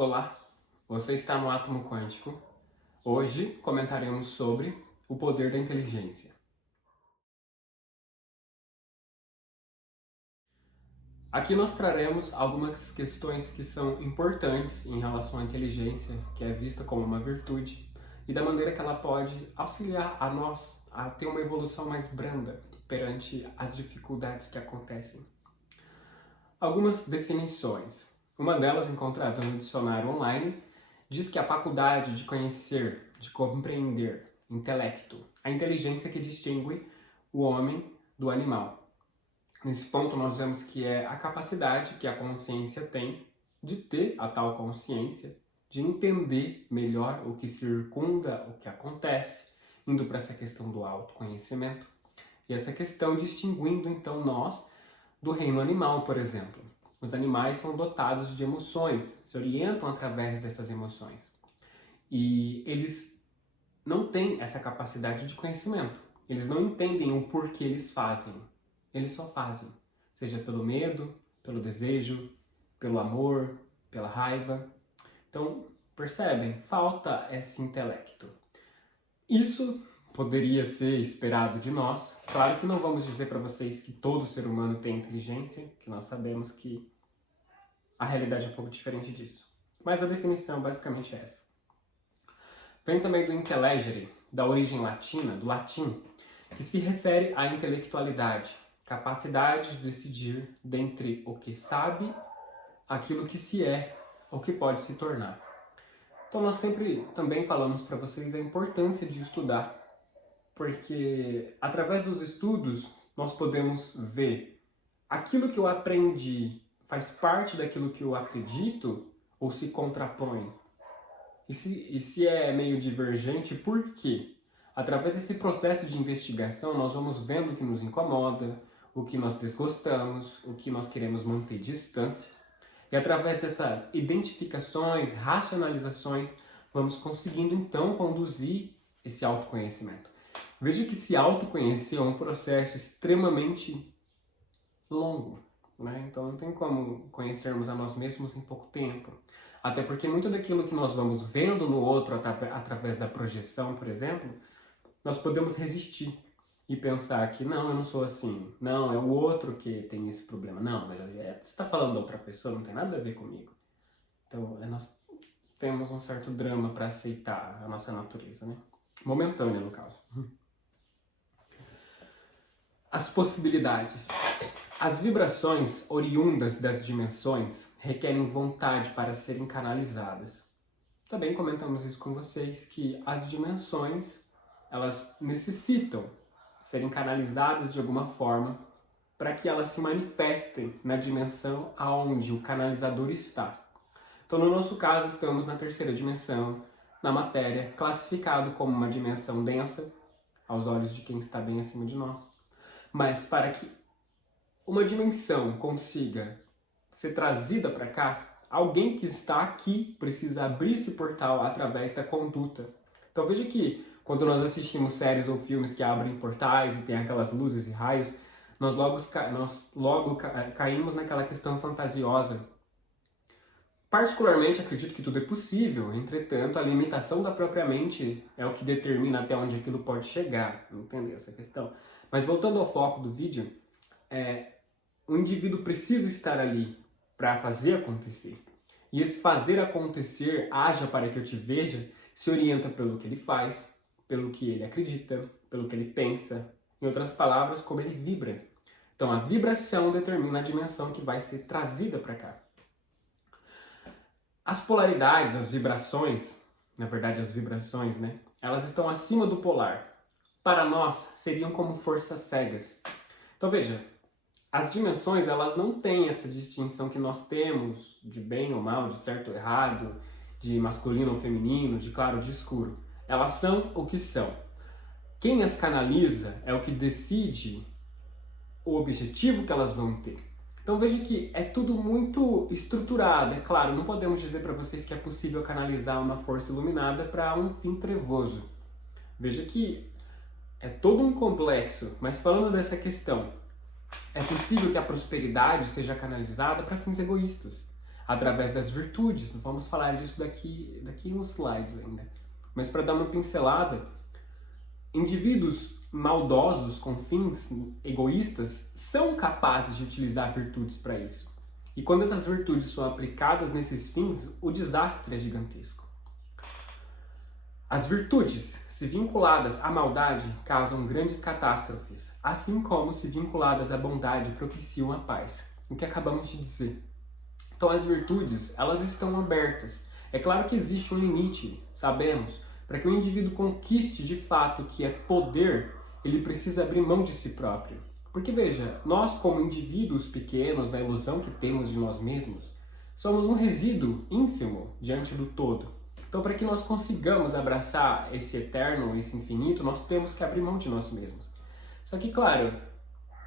Olá, você está no Átomo Quântico. Hoje comentaremos sobre o poder da inteligência. Aqui nós traremos algumas questões que são importantes em relação à inteligência, que é vista como uma virtude, e da maneira que ela pode auxiliar a nós a ter uma evolução mais branda perante as dificuldades que acontecem. Algumas definições. Uma delas, encontrada no dicionário online, diz que a faculdade de conhecer, de compreender, intelecto, a inteligência que distingue o homem do animal. Nesse ponto, nós vemos que é a capacidade que a consciência tem de ter a tal consciência, de entender melhor o que circunda, o que acontece, indo para essa questão do autoconhecimento. E essa questão distinguindo, então, nós do reino animal, por exemplo. Os animais são dotados de emoções, se orientam através dessas emoções. E eles não têm essa capacidade de conhecimento. Eles não entendem o porquê eles fazem. Eles só fazem. Seja pelo medo, pelo desejo, pelo amor, pela raiva. Então, percebem? Falta esse intelecto. Isso poderia ser esperado de nós. Claro que não vamos dizer para vocês que todo ser humano tem inteligência, que nós sabemos que a realidade é um pouco diferente disso. Mas a definição basicamente é essa. Vem também do intellegere, da origem latina, do latim, que se refere à intelectualidade, capacidade de decidir dentre o que sabe, aquilo que se é, o que pode se tornar. Então nós sempre também falamos para vocês a importância de estudar, porque através dos estudos nós podemos ver aquilo que eu aprendi faz parte daquilo que eu acredito ou se contrapõe. E se é meio divergente, por quê? Através desse processo de investigação nós vamos vendo o que nos incomoda, o que nós desgostamos, o que nós queremos manter distância. E através dessas identificações, racionalizações, vamos conseguindo então conduzir esse autoconhecimento. Veja que se autoconhecer é um processo extremamente longo, né? Então não tem como conhecermos a nós mesmos em pouco tempo. Até porque muito daquilo que nós vamos vendo no outro através da projeção, por exemplo, nós podemos resistir e pensar que não, eu não sou assim, não, é o outro que tem esse problema. Não, mas você está falando da outra pessoa, não tem nada a ver comigo. Então nós temos um certo drama para aceitar a nossa natureza, né? Momentânea, no caso. As possibilidades. As vibrações oriundas das dimensões requerem vontade para serem canalizadas. Também comentamos isso com vocês, que as dimensões, elas necessitam serem canalizadas de alguma forma para que elas se manifestem na dimensão aonde o canalizador está. Então, no nosso caso, estamos na terceira dimensão, na matéria, classificado como uma dimensão densa, aos olhos de quem está bem acima de nós. Mas para que uma dimensão consiga ser trazida para cá, alguém que está aqui precisa abrir esse portal através da conduta. Então veja que quando nós assistimos séries ou filmes que abrem portais e tem aquelas luzes e raios, nós logo caímos naquela questão fantasiosa. Particularmente acredito que tudo é possível, entretanto a limitação da própria mente é o que determina até onde aquilo pode chegar, entender essa questão. Mas voltando ao foco do vídeo, o indivíduo precisa estar ali para fazer acontecer. E esse fazer acontecer, haja para que eu te veja, se orienta pelo que ele faz, pelo que ele acredita, pelo que ele pensa, em outras palavras, como ele vibra. Então a vibração determina a dimensão que vai ser trazida para cá. As polaridades, as vibrações, na verdade as vibrações, né? Elas estão acima do polar. Para nós, seriam como forças cegas. Então veja, as dimensões, elas não têm essa distinção que nós temos de bem ou mal, de certo ou errado, de masculino ou feminino, de claro ou de escuro. Elas são o que são. Quem as canaliza é o que decide o objetivo que elas vão ter. Então veja que é tudo muito estruturado. É claro, não podemos dizer para vocês que é possível canalizar uma força iluminada para um fim trevoso. Veja que é todo um complexo, mas falando dessa questão, é possível que a prosperidade seja canalizada para fins egoístas. através das virtudes. Vamos falar disso daqui uns slides ainda. Mas para dar uma pincelada, indivíduos maldosos com fins egoístas são capazes de utilizar virtudes para isso. E quando essas virtudes são aplicadas nesses fins, o desastre é gigantesco. As virtudes, se vinculadas à maldade, causam grandes catástrofes, assim como se vinculadas à bondade propiciam a paz. O que acabamos de dizer. Então as virtudes, elas estão abertas. É claro que existe um limite, sabemos. Para que o indivíduo conquiste de fato o que é poder, ele precisa abrir mão de si próprio. Porque veja, nós como indivíduos pequenos, na ilusão que temos de nós mesmos, somos um resíduo ínfimo diante do todo. Então, para que nós consigamos abraçar esse eterno, esse infinito, nós temos que abrir mão de nós mesmos. Só que, claro,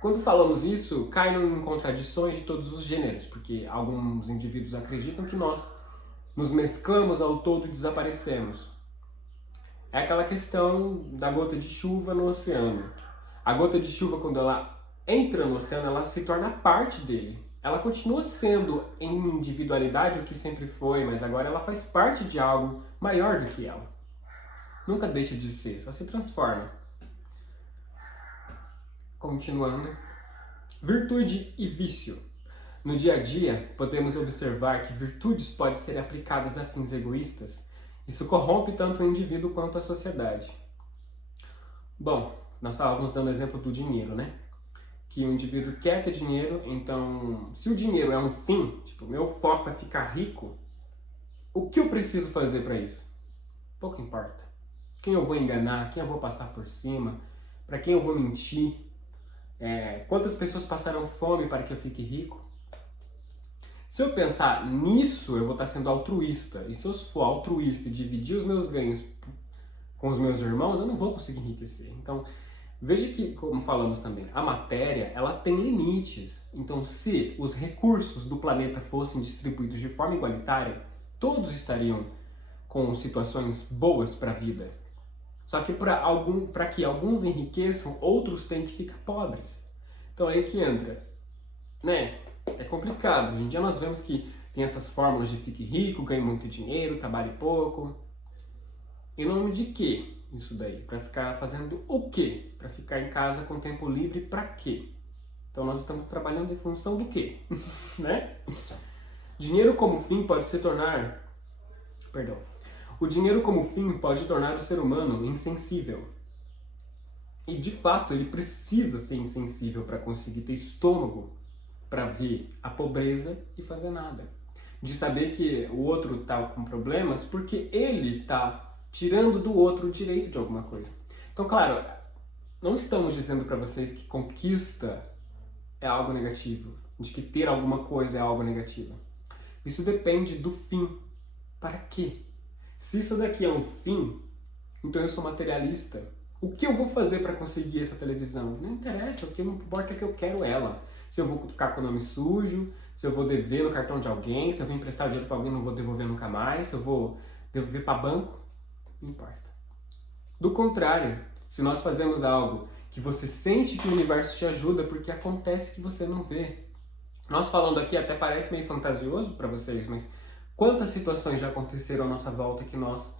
quando falamos isso, cai em contradições de todos os gêneros, porque alguns indivíduos acreditam que nós nos mesclamos ao todo e desaparecemos. É aquela questão da gota de chuva no oceano. A gota de chuva, quando ela entra no oceano, ela se torna parte dele. Ela continua sendo em individualidade o que sempre foi, mas agora ela faz parte de algo maior do que ela. Nunca deixa de ser, só se transforma. Continuando. Virtude e vício. No dia a dia, podemos observar que virtudes podem ser aplicadas a fins egoístas. Isso corrompe tanto o indivíduo quanto a sociedade. Bom, nós estávamos dando o exemplo do dinheiro, né? Que o indivíduo quer ter dinheiro, então, se o dinheiro é um fim, tipo, meu foco é ficar rico, o que eu preciso fazer para isso? Pouco importa. Quem eu vou enganar, quem eu vou passar por cima, para quem eu vou mentir, quantas pessoas passaram fome para que eu fique rico? Se eu pensar nisso, eu vou estar sendo altruísta. E se eu for altruísta e dividir os meus ganhos com os meus irmãos, eu não vou conseguir enriquecer. Então, veja que, como falamos também, a matéria, ela tem limites. Então, se os recursos do planeta fossem distribuídos de forma igualitária, todos estariam com situações boas para a vida. Só que para que alguns enriqueçam, outros têm que ficar pobres. Então, aí que entra, né? É complicado. Hoje em dia nós vemos que tem essas fórmulas de fique rico, ganhe muito dinheiro, trabalhe pouco. Em nome de quê? Isso daí, para ficar fazendo o quê? Para ficar em casa com tempo livre para quê? Então nós estamos trabalhando em função do quê? Né? Dinheiro como fim pode se tornar... Perdão. O dinheiro como fim pode tornar o ser humano insensível. E de fato ele precisa ser insensível para conseguir ter estômago para ver a pobreza e fazer nada. De saber que o outro está com problemas porque ele está tirando do outro o direito de alguma coisa. Então, claro, não estamos dizendo para vocês que conquista é algo negativo, de que ter alguma coisa é algo negativo. Isso depende do fim. Para quê? Se isso daqui é um fim, então eu sou materialista. O que eu vou fazer para conseguir essa televisão? Não interessa, o que importa é que eu quero ela. Se eu vou ficar com o nome sujo, se eu vou dever no cartão de alguém, se eu vou emprestar dinheiro para alguém e não vou devolver nunca mais, se eu vou devolver para banco, não importa. Do contrário, se nós fazemos algo que você sente que o universo te ajuda porque acontece que você não vê. Nós falando aqui até parece meio fantasioso para vocês, mas quantas situações já aconteceram à nossa volta que nós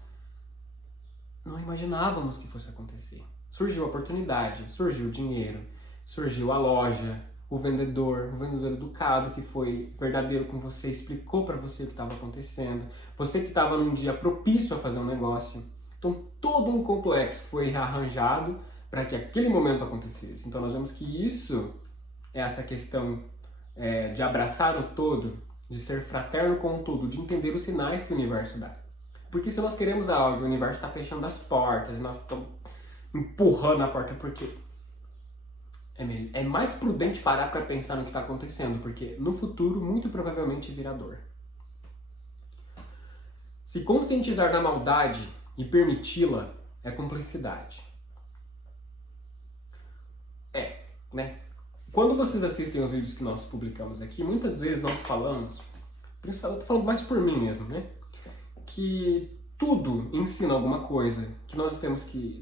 não imaginávamos que fosse acontecer? Surgiu a oportunidade, surgiu o dinheiro, surgiu a loja, o vendedor educado que foi verdadeiro com você, explicou para você o que estava acontecendo, você que estava num dia propício a fazer um negócio. Então todo um complexo foi arranjado para que aquele momento acontecesse. Então nós vemos que isso é essa questão de abraçar o todo, de ser fraterno com o todo, de entender os sinais que o universo dá. Porque se nós queremos algo e o universo está fechando as portas, nós estamos empurrando a porta porque... É mais prudente parar para pensar no que está acontecendo, porque no futuro, muito provavelmente, virá dor. Se conscientizar da maldade e permiti-la é cumplicidade. Né? Quando vocês assistem os vídeos que nós publicamos aqui, muitas vezes nós falamos, principalmente, eu tô falando mais por mim mesmo, né? Que tudo ensina alguma coisa, que nós temos que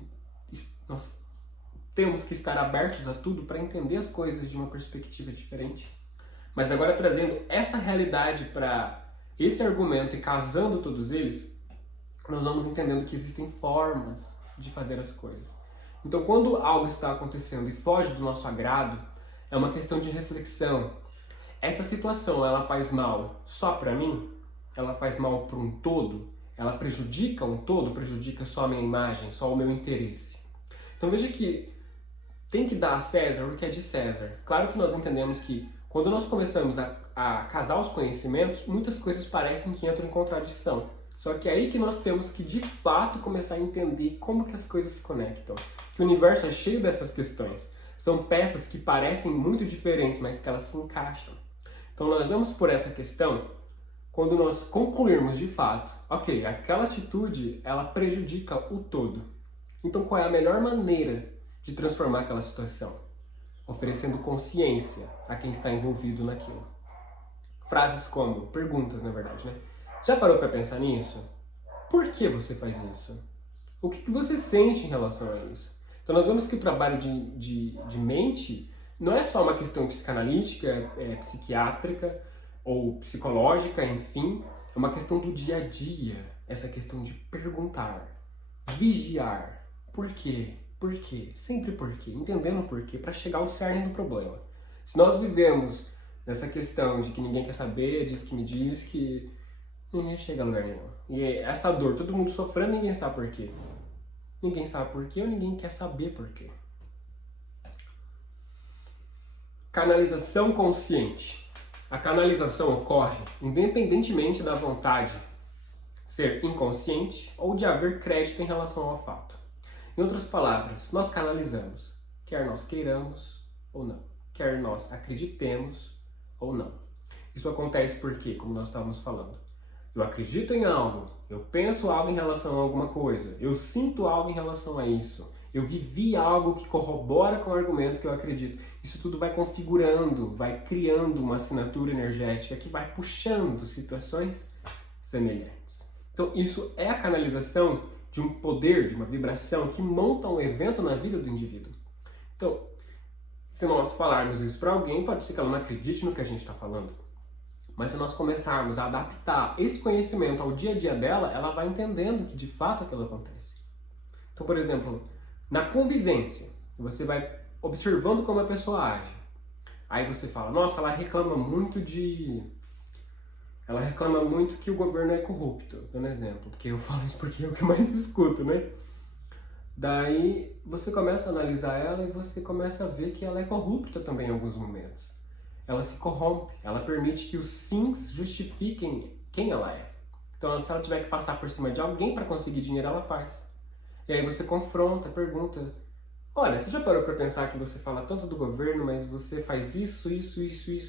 estar abertos a tudo para entender as coisas de uma perspectiva diferente. Mas agora trazendo essa realidade para esse argumento e casando todos eles, nós vamos entendendo que existem formas de fazer as coisas. Então, quando algo está acontecendo e foge do nosso agrado, é uma questão de reflexão. Essa situação, ela faz mal só para mim? Ela faz mal para um todo? Ela prejudica um todo? Prejudica só a minha imagem, só o meu interesse? Então veja que tem que dar a César o que é de César. Claro que nós entendemos que quando nós começamos a casar os conhecimentos, muitas coisas parecem que entram em contradição. Só que é aí que nós temos que, de fato, começar a entender como que as coisas se conectam. Que o universo é cheio dessas questões. São peças que parecem muito diferentes, mas que elas se encaixam. Então nós vamos por essa questão quando nós concluirmos de fato, ok, aquela atitude, ela prejudica o todo. Então qual é a melhor maneira de transformar aquela situação? Oferecendo consciência a quem está envolvido naquilo. Frases como, perguntas na verdade, né? Já parou para pensar nisso? Por que você faz isso? O que você sente em relação a isso? Então nós vemos que o trabalho de mente não é só uma questão psicanalítica, psiquiátrica ou psicológica, enfim, é uma questão do dia a dia, essa questão de perguntar, vigiar, por quê? Por quê? Sempre por quê? Entendendo o porquê, para chegar ao cerne do problema. Se nós vivemos nessa questão de que ninguém quer saber, diz que me diz, que ninguém chega a lugar nenhum. E essa dor, todo mundo sofrendo, ninguém sabe por quê. Ninguém sabe por quê ou ninguém quer saber por quê. Canalização consciente. A canalização ocorre independentemente da vontade ser inconsciente ou de haver crédito em relação ao fato. Em outras palavras, nós canalizamos, quer nós queiramos ou não, quer nós acreditemos ou não. Isso acontece porque, como nós estávamos falando, eu acredito em algo, eu penso algo em relação a alguma coisa, eu sinto algo em relação a isso, eu vivi algo que corrobora com o argumento que eu acredito. Isso tudo vai configurando, vai criando uma assinatura energética que vai puxando situações semelhantes. Então isso é a canalização de um poder, de uma vibração que monta um evento na vida do indivíduo. Então, se nós falarmos isso para alguém, pode ser que ela não acredite no que a gente está falando. Mas se nós começarmos a adaptar esse conhecimento ao dia a dia dela, ela vai entendendo que de fato aquilo acontece. Então, por exemplo, na convivência, você vai observando como a pessoa age. Aí você fala, nossa, ela reclama muito que o governo é corrupto, dando exemplo, porque eu falo isso porque é o que eu mais escuto, né? Daí você começa a analisar ela e você começa a ver que ela é corrupta também em alguns momentos. Ela se corrompe, ela permite que os fins justifiquem quem ela é. Então, se ela tiver que passar por cima de alguém para conseguir dinheiro, ela faz. E aí você confronta, pergunta, olha, você já parou para pensar que você fala tanto do governo, mas você faz isso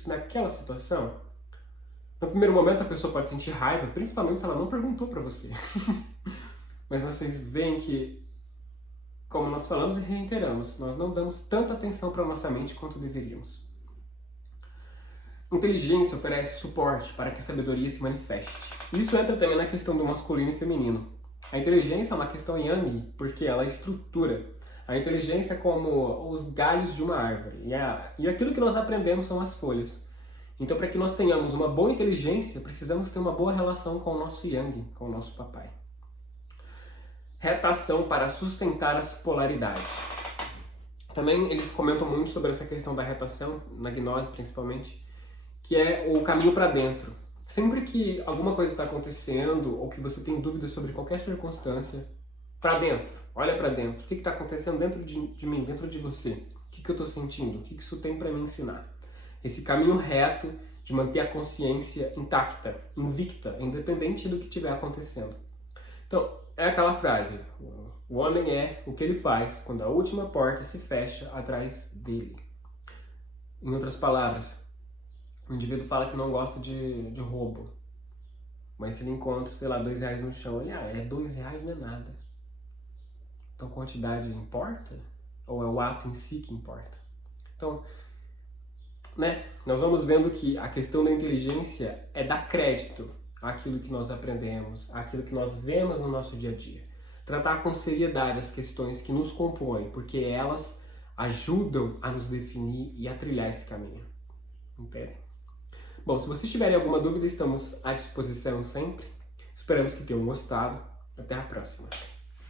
naquela situação? No primeiro momento a pessoa pode sentir raiva, principalmente se ela não perguntou para você. Mas vocês veem que, como nós falamos e reiteramos, nós não damos tanta atenção para a nossa mente quanto deveríamos. Inteligência oferece suporte para que a sabedoria se manifeste. Isso entra também na questão do masculino e feminino. A inteligência é uma questão yang, porque ela é estrutura. A inteligência é como os galhos de uma árvore. E aquilo que nós aprendemos são as folhas. Então, para que nós tenhamos uma boa inteligência, precisamos ter uma boa relação com o nosso yang, com o nosso papai. Retação para sustentar as polaridades. Também eles comentam muito sobre essa questão da retação, na gnose principalmente, que é o caminho para dentro. Sempre que alguma coisa está acontecendo ou que você tem dúvidas sobre qualquer circunstância, para dentro, olha para dentro. O que está acontecendo dentro de mim, dentro de você? O que eu estou sentindo? O que isso tem para me ensinar? Esse caminho reto de manter a consciência intacta, invicta, independente do que estiver acontecendo. Então, é aquela frase, o homem é o que ele faz quando a última porta se fecha atrás dele. Em outras palavras, o indivíduo fala que não gosta de roubo, mas se ele encontra, sei lá, R$2 no chão, ele, R$2 não é nada. Então, quantidade importa? Ou é o ato em si que importa? Então, nós vamos vendo que a questão da inteligência é dar crédito àquilo que nós aprendemos, àquilo que nós vemos no nosso dia a dia. Tratar com seriedade as questões que nos compõem, porque elas ajudam a nos definir e a trilhar esse caminho. Entende? Bom, se vocês tiverem alguma dúvida, estamos à disposição sempre. Esperamos que tenham gostado. Até a próxima.